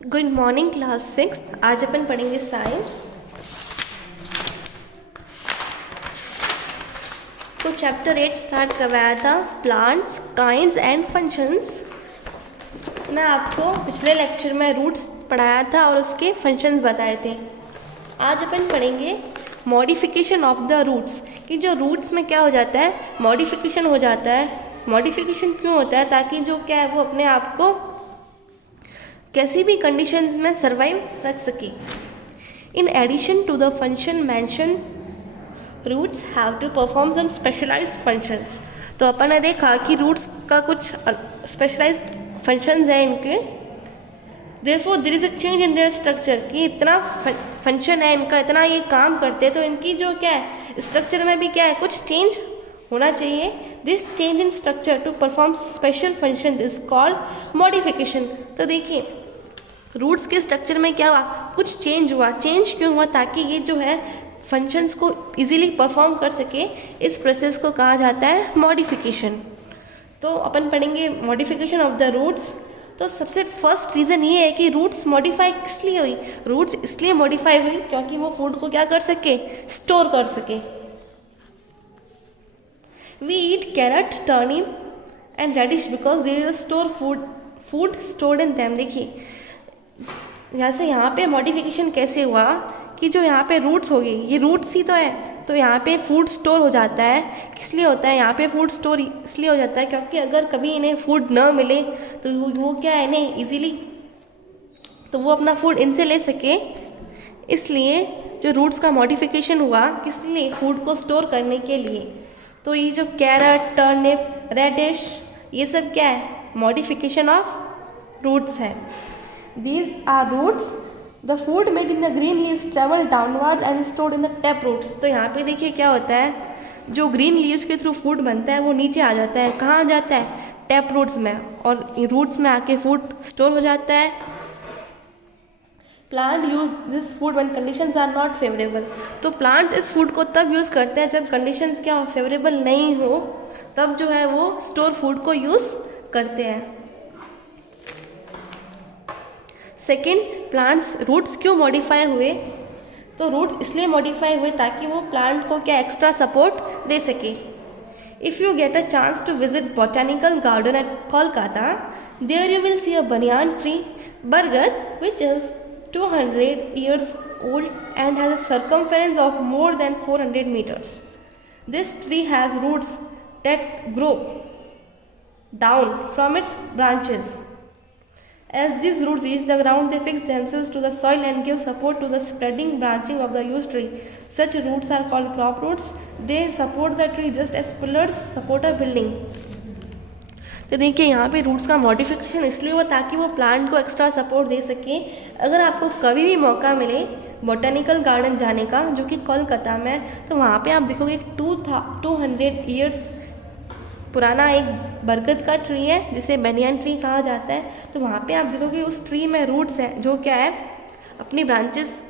Good morning class 6। आज अपन पढ़ेंगे science. तो चैप्टर 8 स्टार्ट करवाया था, प्लांट्स काइंड्स एंड फंक्शंस। इसमें आपको पिछले लेक्चर में रूट्स पढ़ाया था और उसके फंक्शंस बताए थे। आज अपन पढ़ेंगे मॉडिफिकेशन ऑफ द रूट्स, कि जो रूट्स में क्या हो जाता है, मॉडिफिकेशन हो जाता है। मॉडिफिकेशन क्यों होता है? ताकि जो क्या है वो अपने आप को कैसी भी कंडीशंस में सर्वाइव रख सके। In addition to the function mention, roots have to perform some specialised functions. तो अपन ने देखा कि रूट्स का कुछ स्पेशलाइज्ड फंक्शंस हैं इनके। Therefore there is a change in their structure, कि इतना फंक्शन है इनका, इतना ये काम करते हैं, तो इनकी जो क्या है स्ट्रक्चर में भी क्या है कुछ चेंज होना चाहिए। This change in structure to perform special functions is called modification. तो देखिए रूट्स के स्ट्रक्चर में क्या हुआ, कुछ चेंज हुआ। चेंज क्यों हुआ? ताकि ये जो है फंक्शंस को इजीली परफॉर्म कर सके। इस प्रोसेस को कहा जाता है मॉडिफिकेशन। तो अपन पढ़ेंगे मॉडिफिकेशन ऑफ द रूट्स। तो सबसे फर्स्ट रीज़न ये है कि रूट्स मॉडिफाई किस लिए हुई। रूट्स इसलिए मॉडिफाई हुई क्योंकि वो फूड को क्या कर सके, स्टोर कर सके। We eat carrot, turnip and radish because there is a store food stored in them. देखिए जैसे यहाँ पे मॉडिफिकेशन कैसे हुआ कि जो यहाँ पे रूट्स हो गई, ये रूट्स ही तो है, तो यहाँ पे फूड स्टोर हो जाता है। किस लिए होता है यहाँ पे फूड स्टोर? इसलिए हो जाता है क्योंकि अगर कभी इन्हें फूड न मिले तो वो क्या है, इन्हें इजीली तो वो अपना फूड इनसे ले सके। इसलिए जो रूट्स का मॉडिफिकेशन हुआ, किस लिए? फूड को स्टोर करने के लिए। तो ये जो कैरेट, टर्निप, रेडिश, ये सब क्या है, मॉडिफिकेशन ऑफ रूट्स है। These are roots. The food made in the green leaves travel downwards and stored in the tap roots. तो यहाँ पे देखिए क्या होता है, जो ग्रीन लीव्स के थ्रू फूड बनता है वो नीचे आ जाता है। कहाँ आ जाता है? टैप रूट्स में, और रूट्स में आके फूड स्टोर हो जाता है। Plant use this food when conditions are not favourable. तो प्लांट्स इस फूड को तब यूज़ करते हैं जब कंडीशंस क्या हो, फेवरेबल नहीं हो, तब जो है वो स्टोर फूड को यूज़ करते हैं। सेकेंड, प्लांट्स रूट्स क्यों मॉडिफाई हुए? तो रूट्स इसलिए मॉडिफाई हुए ताकि वो प्लांट को क्या एक्स्ट्रा सपोर्ट दे सके। If you get a chance to visit botanical garden at Kolkata, there you will see a banyan tree bargad which is 200 years old and has a circumference of more than 400 meters. This tree has roots that grow down from its branches. As these roots reach the ground, they fix themselves to the soil and give support to the spreading branching of the huge tree. Such roots are called prop roots. They support the tree just as pillars support a building. तो देखिए यहाँ पे roots का modification इसलिए हुआ ताकि वो plant को एक्स्ट्रा सपोर्ट दे सके। अगर आपको कभी भी मौका मिले बॉटनिकल गार्डन जाने का, जो कि कोलकाता में, तो वहाँ पे आप देखोगे 200 ईयर्स पुराना एक बरगद का ट्री है जिसे बनियान ट्री कहा जाता है। तो वहाँ पे आप देखोगे उस ट्री में रूट्स हैं जो क्या है, अपनी ब्रांचेस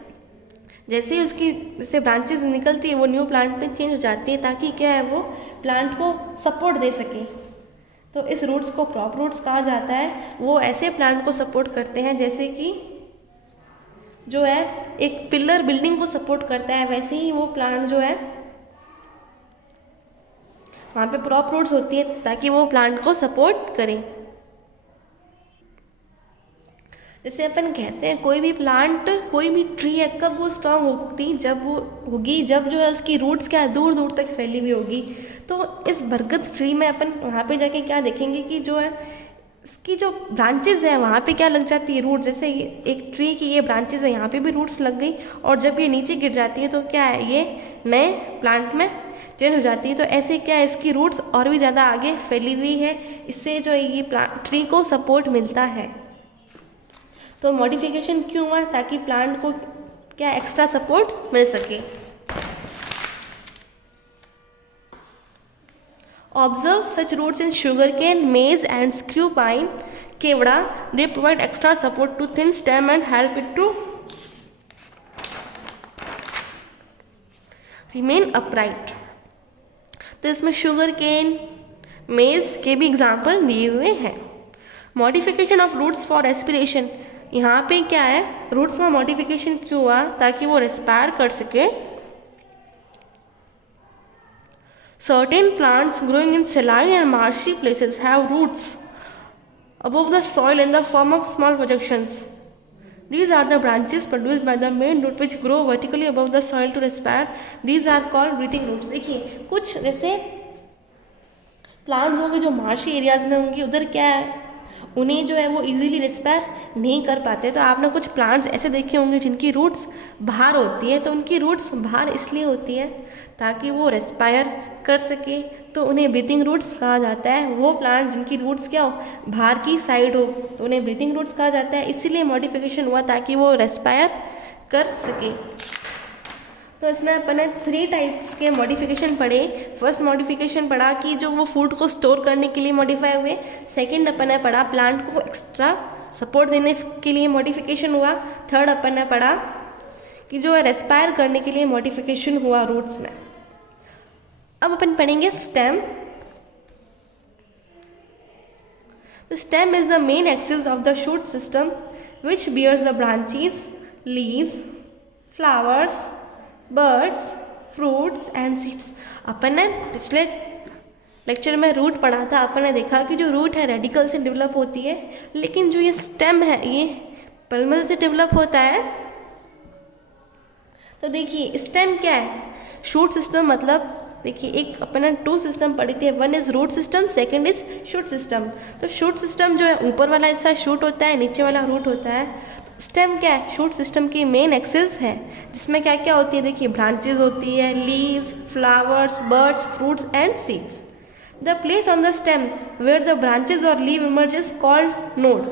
जैसे ही उसकी जैसे ब्रांचेस निकलती है वो न्यू प्लांट में चेंज हो जाती है, ताकि क्या है वो प्लांट को सपोर्ट दे सके। तो इस रूट्स को प्रॉप रूट्स कहा जाता है। वो ऐसे प्लांट को सपोर्ट करते हैं जैसे कि जो है एक पिलर बिल्डिंग को सपोर्ट करता है, वैसे ही वो प्लांट जो है वहाँ पे प्रॉप रूट्स होती है ताकि वो प्लांट को सपोर्ट करें। जैसे अपन कहते हैं कोई भी प्लांट, कोई भी ट्री है, कब वो स्ट्रांग होगी, जब वो होगी जब जो है उसकी रूट्स क्या दूर दूर तक फैली हुई होगी। तो इस बरगद ट्री में अपन वहाँ पे जाके क्या देखेंगे कि जो है इसकी जो ब्रांचेज हैं वहाँ पे क्या लग जाती है, रूट। जैसे एक ट्री की ये ब्रांचेज है, यहाँ पे भी रूट्स लग गई, और जब ये नीचे गिर जाती है तो क्या है, ये नए प्लांट में चेंज हो जाती है। तो ऐसे क्या है, इसकी रूट्स और भी ज़्यादा आगे फैली हुई है, इससे जो ये प्लांट ट्री को सपोर्ट मिलता है। तो मॉडिफिकेशन क्यों हुआ? ताकि प्लांट को क्या एक्स्ट्रा सपोर्ट मिल सके। Observe such roots in sugarcane, maize and screw pine, kewda. They provide extra support to thin stem and help it to remain upright. तो इसमें शुगर केन, मेज के भी एग्जाम्पल दिए हुए हैं। Modification of roots for respiration, यहाँ पे क्या है, रूट्स का मॉडिफिकेशन क्यों हुआ, ताकि वो रेस्पायर कर सके। Certain plants growing in saline and marshy places have roots above the soil in the form of small projections. These are the branches produced by the main root which grow vertically above the soil to respire. These are called breathing roots. देखिए कुछ जैसे plants होंगे जो marshy areas में होंगे, उधर क्या है, उन्हें जो है वो इजीली रेस्पायर नहीं कर पाते। तो आपने कुछ प्लांट्स ऐसे देखे होंगे जिनकी रूट्स बाहर होती है। तो उनकी रूट्स बाहर इसलिए होती है ताकि वो रेस्पायर कर सके, तो उन्हें ब्रीथिंग रूट्स कहा जाता है। वो प्लांट जिनकी रूट्स क्या हो, बाहर की साइड हो, तो उन्हें ब्रीथिंग रूट्स कहा जाता है। इसीलिए मॉडिफिकेशन हुआ ताकि वो रेस्पायर कर सके। तो इसमें अपन ने 3 टाइप्स के मॉडिफिकेशन पढ़े। फर्स्ट मॉडिफिकेशन पढ़ा कि जो वो फूड को स्टोर करने के लिए मॉडिफाई हुए। सेकंड अपन ने पढ़ा प्लांट को एक्स्ट्रा सपोर्ट देने के लिए मॉडिफिकेशन हुआ। थर्ड अपन ने पढ़ा कि जो है रेस्पायर करने के लिए मॉडिफिकेशन हुआ रूट्स में। अब अपन पढ़ेंगे stem. The stem is the main axis of the shoot system which bears the branches, leaves, flowers, buds, fruits and seeds. अपन ने पिछले लेक्चर में रूट पढ़ा था। अपन ने देखा कि जो रूट है रेडिकल से डेवलप होती है, लेकिन जो ये स्टेम है ये पल्मल से डेवलप होता है। तो देखिए स्टेम क्या है, शूट सिस्टम मतलब देखिए एक अपन ने 2 सिस्टम पढ़ी थी। One is root system, second is shoot system. तो शूट सिस्टम जो है ऊपर वाला हिस्सा शूट होता है, नीचे वाला रूट होता है। स्टेम क्या है, शूट सिस्टम की मेन एक्सिस है, जिसमें क्या क्या होती है, देखिए ब्रांचेज होती है, leaves, flowers, buds, fruits and seeds. The place on the stem where the branches or leave emerges called node.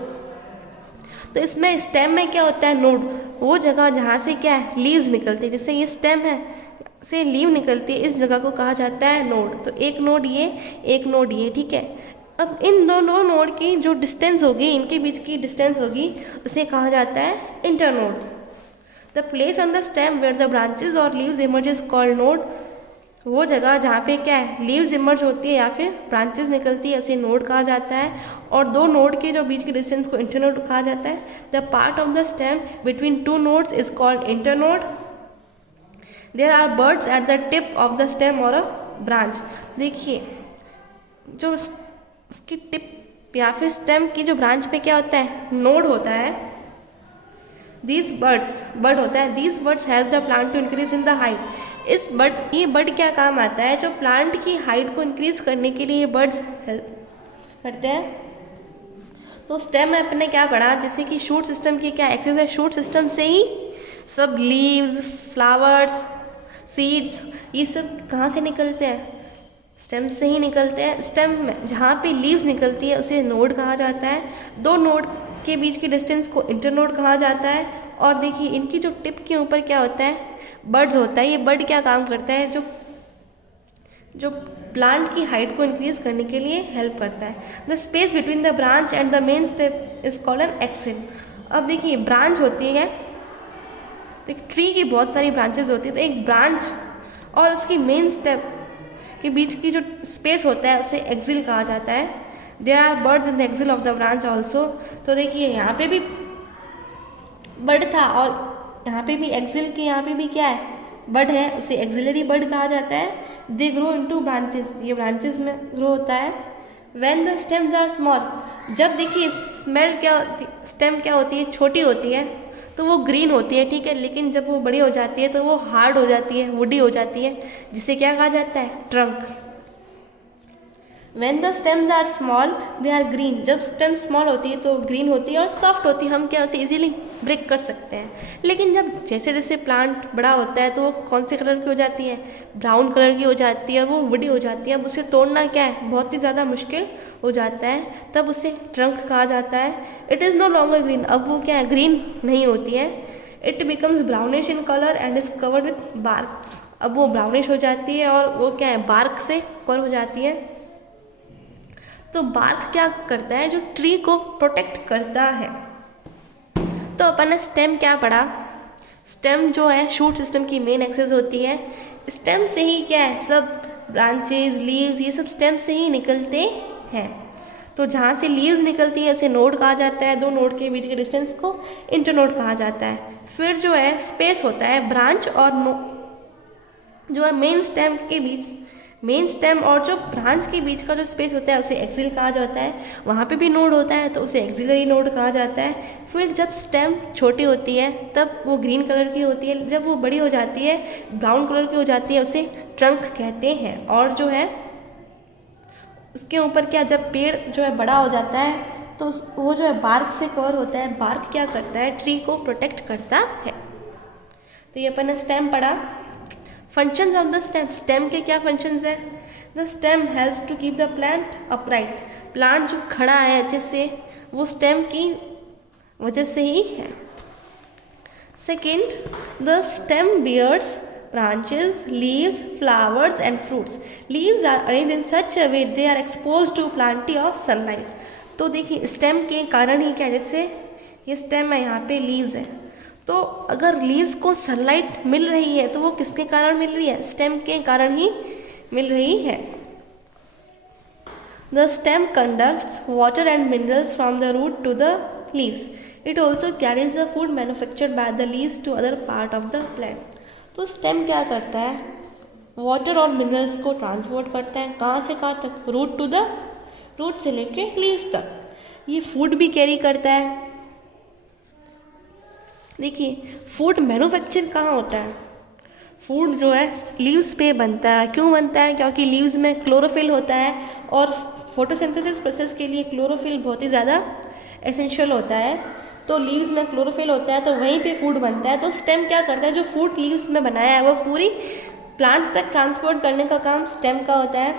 तो इसमें स्टेम में क्या होता है, नोड, वो जगह जहाँ से क्या है लीव्स निकलती है। जैसे ये स्टेम है से लीव निकलती है, इस जगह को कहा जाता है नोड। तो एक नोड ये, एक नोड ये, ठीक है। अब इन दोनों नोड की जो डिस्टेंस होगी, इनके बीच की डिस्टेंस होगी, उसे कहा जाता है internode. The place on the stem where the branches और leaves emerge is called node. वो जगह जहाँ पे क्या है लीव्स इमर्ज होती है या फिर ब्रांचेज निकलती है, उसे नोड कहा जाता है। और 2 नोड के जो बीच की डिस्टेंस को इंटरनोड कहा जाता है। The part of the stem between 2 nodes is called internode. There are buds at the tip of the stem or a branch. देखिए जो उसकी टिप या फिर स्टेम की जो ब्रांच पे क्या होता है, नोड होता है। दीज बर्ड होता है। These buds help the plant to increase in the height. ये बर्ड क्या काम आता है, जो प्लांट की हाइट को इंक्रीज करने के लिए ये बर्ड्स हेल्प करते हैं। तो स्टेम में अपने क्या पढ़ा, जैसे कि शूट सिस्टम की क्या एक्सेस है, शूट सिस्टम से ही सब लीव्स, फ्लावर्स, सीड्स ये सब कहाँ से निकलते हैं, स्टेम से ही निकलते हैं। स्टेम में जहाँ पे लीव्स निकलती है उसे नोड कहा जाता है। 2 नोड के बीच की डिस्टेंस को इंटरनोड कहा जाता है। और देखिए इनकी जो टिप के ऊपर क्या होता है, बर्ड्स होता है। ये बर्ड क्या काम करता है, जो प्लांट की हाइट को इंक्रीज करने के लिए हेल्प करता है। The space between the branch and the main stem is called an axil. अब देखिए ब्रांच होती है, तो एक ट्री की बहुत सारी ब्रांचेज होती है, तो एक ब्रांच और उसकी मेन स्टेम के बीच की जो स्पेस होता है उसे एक्सिल कहा जाता है। There are buds in the axil of the branch also. तो देखिए यहाँ पे भी बर्ड था और यहाँ पे भी एक्सिल के यहाँ पे भी क्या है, बर्ड है, उसे एक्सिलरी बर्ड कहा जाता है। दे ग्रो इनटू ब्रांचेस, ये ब्रांचेस में ग्रो होता है। When the stems are small, जब देखिए स्टेम क्या होती है, छोटी होती है तो वो ग्रीन होती है, ठीक है। लेकिन जब वो बड़ी हो जाती है तो वो हार्ड हो जाती है, वुडी हो जाती है, जिसे क्या कहा जाता है, trunk. When the stems are small, they are green. जब स्टेम स्मॉल होती है तो ग्रीन होती है और सॉफ्ट होती है, हम क्या उसे इजीली ब्रेक कर सकते हैं। लेकिन जब जैसे जैसे प्लांट बड़ा होता है तो वो कौन से कलर की हो जाती है, ब्राउन कलर की हो जाती है, वो वुडी हो जाती है। अब उसे तोड़ना क्या है, बहुत ही ज़्यादा मुश्किल हो जाता है, तब उसे ट्रंक कहा जाता है। It is no longer green, अब वो क्या है, ग्रीन नहीं होती है। It becomes brownish in colour and is covered with bark. अब वो ब्राउनिश हो जाती है और वो क्या है, बार्क से कवर हो जाती है। तो बार्क क्या करता है, जो ट्री को प्रोटेक्ट करता है। तो अपन ने स्टेम क्या पढ़ा, स्टेम जो है शूट सिस्टम की मेन एक्सेस होती है। स्टेम से ही क्या है, सब ब्रांचेज, लीव्स, ये सब स्टेम से ही निकलते हैं। तो जहाँ से लीव्स निकलती है उसे नोड कहा जाता है, दो नोड के बीच के डिस्टेंस को इंटरनोड कहा जाता है। फिर जो है स्पेस होता है ब्रांच और जो है मेन स्टेम के बीच, मेन स्टेम और जो ब्रांच के बीच का जो स्पेस होता है उसे एक्सिल कहा जाता है। वहाँ पे भी नोड होता है तो उसे एक्सिलरी नोड कहा जाता है। फिर जब स्टेम छोटी होती है तब वो ग्रीन कलर की होती है, जब वो बड़ी हो जाती है ब्राउन कलर की हो जाती है उसे ट्रंक कहते हैं। और जो है उसके ऊपर क्या, जब पेड़ जो है बड़ा हो जाता है तो वो जो है बार्क से कवर होता है। बार्क क्या करता है, ट्री को प्रोटेक्ट करता है। तो ये अपन ने स्टेम पढ़ा। Functions of the stem, stem के क्या फंक्शंस है। The stem helps to keep the plant upright, plant जो खड़ा है अच्छे से वो स्टेम की वजह से ही है। Second, the stem bears branches, leaves, flowers and fruits. Leaves are arranged in such a way they are exposed to plenty of sunlight. तो देखिए स्टेम के कारण ही क्या, जैसे ये स्टेम है यहाँ पे लीव्स है, तो अगर लीव्स को सनलाइट मिल रही है तो वो किसके कारण मिल रही है, स्टेम के कारण ही मिल रही है। The stem conducts water and minerals from the root to the leaves. It also carries the food manufactured by the leaves to other part of the plant. तो स्टेम क्या करता है, वाटर और मिनरल्स को ट्रांसपोर्ट करता है, कहाँ से कहाँ तक, रूट टू द, रूट से लेके लीव्स तक। ये फूड भी कैरी करता है। देखिए फूड मैन्युफैक्चर कहाँ होता है, फूड जो है लीव्स पे बनता है। क्यों बनता है, क्योंकि लीव्स में क्लोरोफिल होता है और फोटोसिंथेसिस प्रोसेस के लिए क्लोरोफिल बहुत ही ज़्यादा एसेंशियल होता है। तो लीव्स में क्लोरोफिल होता है तो वहीं पे फूड बनता है। तो स्टेम क्या करता है, जो फूड लीव्स में बनाया है वो पूरी प्लांट तक ट्रांसपोर्ट करने का काम स्टेम का होता है।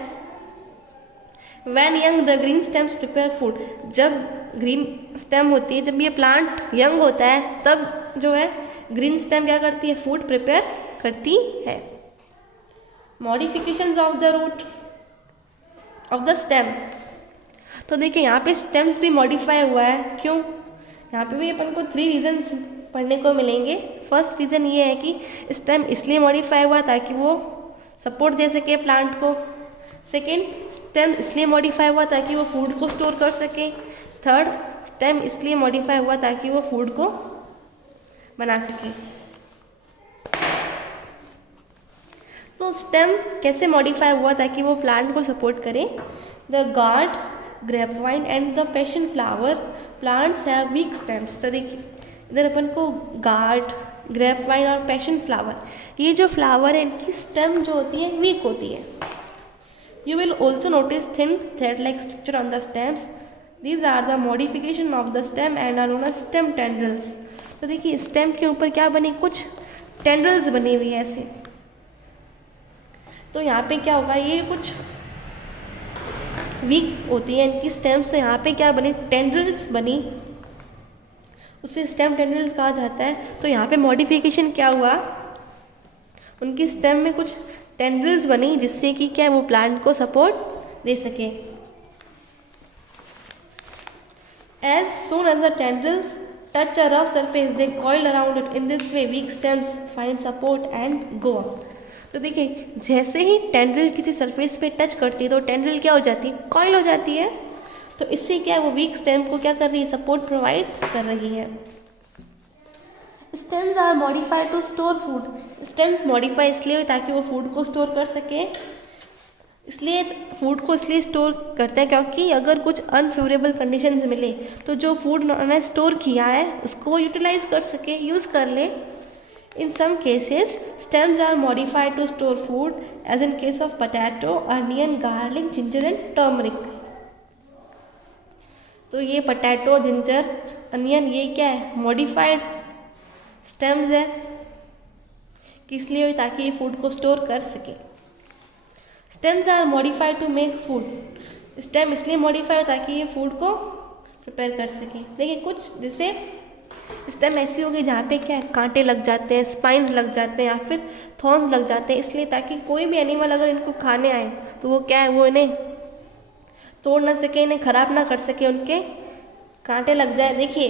When young the green stems prepare food, जब ग्रीन स्टेम होती है, जब ये प्लांट यंग होता है तब जो है ग्रीन स्टेम क्या करती है, फूड प्रिपेयर करती है। Modifications of the root of the stem, तो देखिए यहाँ पे स्टेम्स भी मॉडिफाई हुआ है। क्यों, यहाँ पे भी अपन को 3 रीजंस पढ़ने को मिलेंगे। फर्स्ट रीज़न ये है कि स्टेम इसलिए मॉडिफाई हुआ ताकि वो सपोर्ट दे सके प्लांट को। सेकेंड, स्टेम इसलिए मॉडिफाई हुआ ताकि वो फूड को स्टोर कर सके। थर्ड, स्टेम इसलिए मॉडिफाई हुआ ताकि वो फूड को बना सके। तो स्टेम कैसे मॉडिफाई हुआ ताकि वो प्लांट को सपोर्ट करे। The guard, grapevine and the passion flower plants have week stems. तो देखिए इधर अपन को गार्ड, ग्रेपवाइन और पैशन फ्लावर, ये जो फ्लावर है इनकी स्टेम जो होती है वीक होती है। You will also notice thin thread like structure on the stems. These are the modification of the stem and are known as stem tendrils. तो देखिए स्टेम के ऊपर क्या बनी, कुछ टेंड्रिल्स बनी हुई है ऐसे। तो यहाँ पे क्या होगा, ये कुछ वीक होती है इनकी स्टेम्स, तो यहाँ पे क्या बनी, टेंड्रिल्स बनी, उसे स्टेम टेंड्रिल्स कहा जाता है। तो यहाँ पे मॉडिफिकेशन क्या हुआ, उनकी स्टेम में कुछ टेंड्रिल्स बनी जिससे कि क्या वो प्लांट को सपोर्ट दे सके। As soon as the tendrils touch a rough surface they coil around it, in this way weak stems find support and go up. तो देखिए जैसे ही टेंड्रिल किसी सरफेस पे टच करती है तो टेंड्रिल क्या हो जाती है, कॉइल हो जाती है। तो इससे क्या वो वीक स्टेम को क्या कर रही है, सपोर्ट प्रोवाइड कर रही है। Stems are modified to store food. Stems modify इसलिए हुई ताकि वो फूड को स्टोर कर सके। इसलिए फूड को इसलिए स्टोर करते हैं क्योंकि अगर कुछ अनफेवरेबल कंडीशंस मिले तो जो फूड उन्होंने स्टोर किया है उसको वो यूटिलाइज कर सके, यूज़ कर ले। In some cases, stems are modified to store food, as in case of potato, onion, garlic, ginger and turmeric. तो ये potato, ginger, onion ये क्या है, modified stems है, किस लिए हुई, ताकि ये फूड को स्टोर कर सके। Stems are modified to make food. Stem इसलिए मॉडिफाई हो ताकि ये फूड को प्रिपेयर कर सके। देखिए कुछ जैसे स्टेम ऐसी होगी जहाँ पे क्या है, कांटे लग जाते हैं, स्पाइंस लग जाते हैं या फिर थॉर्न्स लग जाते हैं, इसलिए ताकि कोई भी एनिमल अगर इनको खाने आए तो वो क्या है, वो इन्हें तोड़ ना सके, इन्हें ख़राब ना कर सके, उनके कांटे लग जाए। देखिए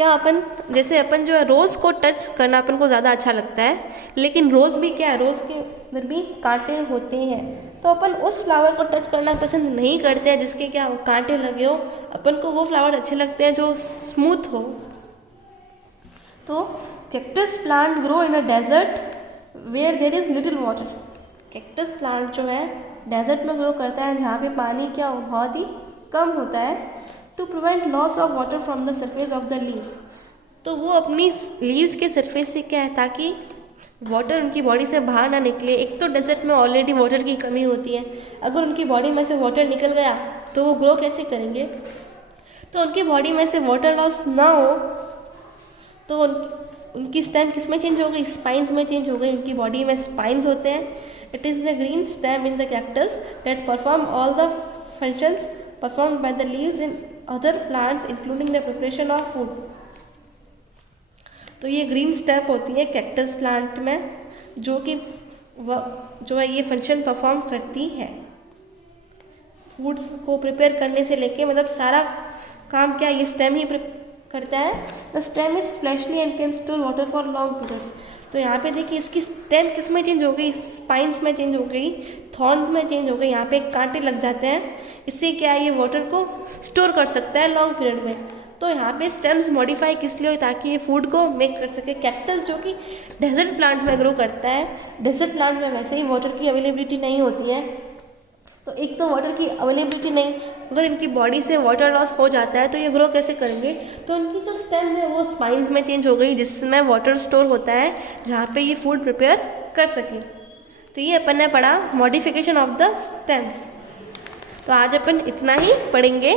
अपन जैसे अपन जो है रोज़ को टच करना अपन को ज़्यादा अच्छा लगता है, लेकिन रोज़ भी क्या है, रोज़ के अंदर भी कांटे होते हैं। तो अपन उस फ्लावर को टच करना पसंद नहीं करते हैं जिसके क्या कांटे लगे हो। अपन को वो फ्लावर अच्छे लगते हैं जो स्मूथ हो। तो cactus plant grow in a desert where there is little water. Cactus plant जो है डेजर्ट में ग्रो करता है जहाँ पे पानी क्या बहुत ही कम होता है। To prevent loss of water from the surface of the leaves. तो वो अपनी लीव्स के सरफेस से क्या है ताकि वाटर उनकी बॉडी से बाहर ना निकले। एक तो डेजर्ट में ऑलरेडी वाटर की कमी होती है, अगर उनकी बॉडी में से वाटर निकल गया तो वो ग्रो कैसे करेंगे। तो उनकी बॉडी में से वाटर लॉस ना हो तो उनकी स्टेम किस में चेंज हो गई, स्पाइंस में चेंज हो गई। उनकी बॉडी में स्पाइंस होते हैं। It is the green stem in the cactus that perform all the functions performed by the leaves in other plants including the preparation of food. तो ये ग्रीन स्टेप होती है कैक्टस प्लांट में जो कि जो है ये फंक्शन परफॉर्म करती है। फूड्स को प्रिपेयर करने से लेके मतलब सारा काम क्या ये स्टेम ही करता है। The stem is fleshly and can store water for long periods. तो यहाँ पे देखिए इसकी स्टेम किस में चेंज हो गई, स्पाइंस में चेंज हो गई, थॉर्न्स में चेंज हो गई। यहाँ पे कांटे लग जाते हैं। इससे क्या है ये वाटर को स्टोर कर सकता है लॉन्ग पीरियड में। तो यहाँ पे स्टेम्स मॉडिफाई किस लिए हो ताकि ये फूड को मेक कर सके। कैक्टस जो कि डेजर्ट प्लांट में ग्रो करता है, डेजर्ट प्लांट में वैसे ही वाटर की अवेलेबिलिटी नहीं होती है। तो एक तो वाटर की अवेलेबिलिटी नहीं, अगर इनकी बॉडी से वाटर लॉस हो जाता है तो ये ग्रो कैसे करेंगे। तो उनकी जो स्टेम है वो स्पाइंस में चेंज हो गई जिसमें वाटर स्टोर होता है जहाँ पे ये फूड प्रिपेयर कर सके। तो ये अपन ने पढ़ा मॉडिफिकेशन ऑफ द स्टेम्स। तो आज अपन इतना ही पढ़ेंगे।